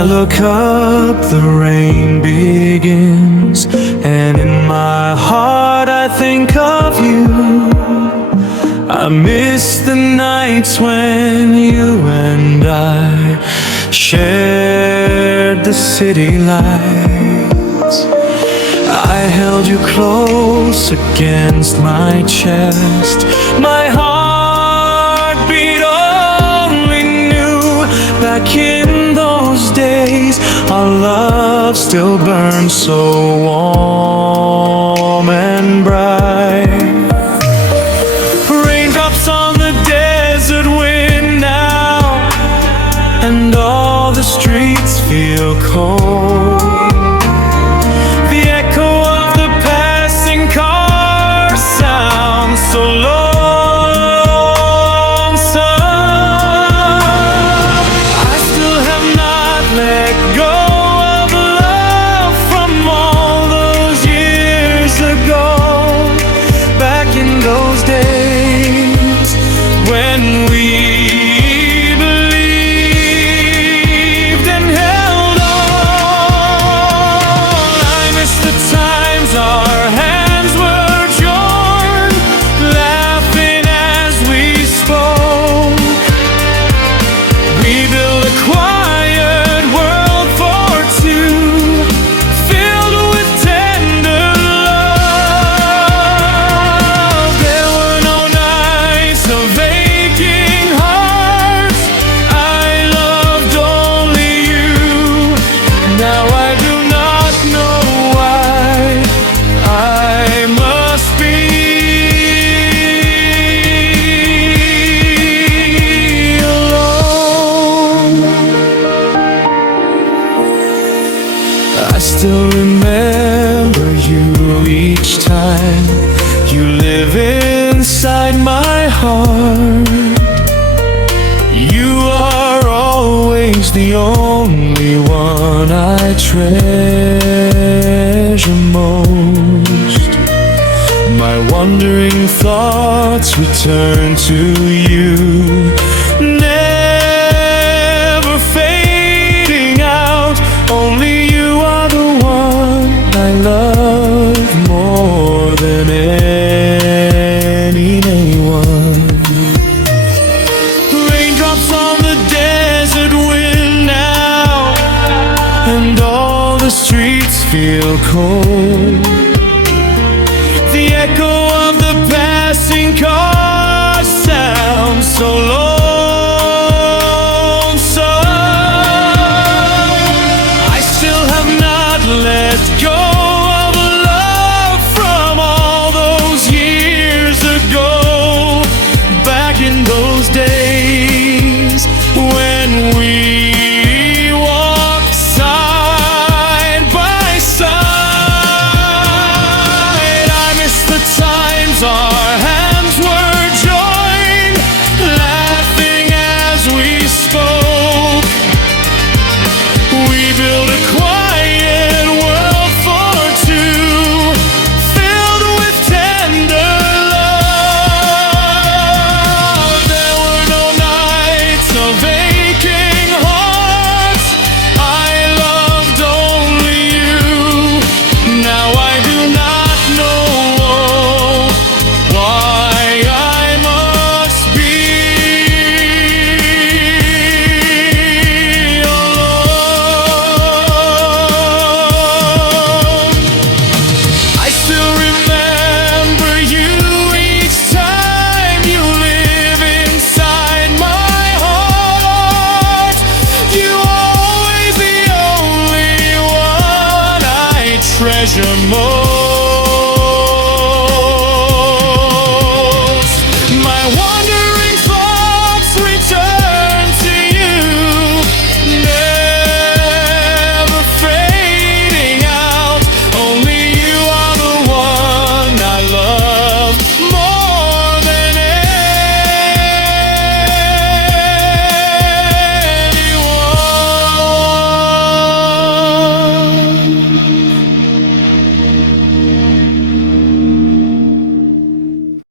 I look up, the rain begins, and in my heart I think of you. I miss the nights when you and I shared the city lights. I held you close against my chest. My heart beat only knew. Back in those days, our love still burns so warm and bright. Raindrops on the desert wind now, and all the streets feel cold. The echo of the passing car sounds so lonesome. I still have not let go of love from all those years ago. Back in those days when we believed and held on. I miss the times our hands were joined, laughing as we spoke. We built a quiet world for two, filled with tender love. There were no nights of aching hearts. I loved only you. Now I do not know why I must be alone. I still remember you each time. You live inside my heart. You are always the only one I treasure most. My wandering thoughts return to you, never fading out. Only you are the one I love more than anyone. Raindrops on the desert wind now, and all the streets feel cold. The echo of the passing car sounds so lonesome. I still have not let go of love from all those years ago. Back in those days when we walked side by side. I miss the times our hands were joined, laughing as we spoke. We built a quiet world for two, filled with tender love. There were no nights of aching hearts. I loved only you. Now I do not know why I must be alone. I still remember you each time. You live inside my heart. You always the only one I treasure most.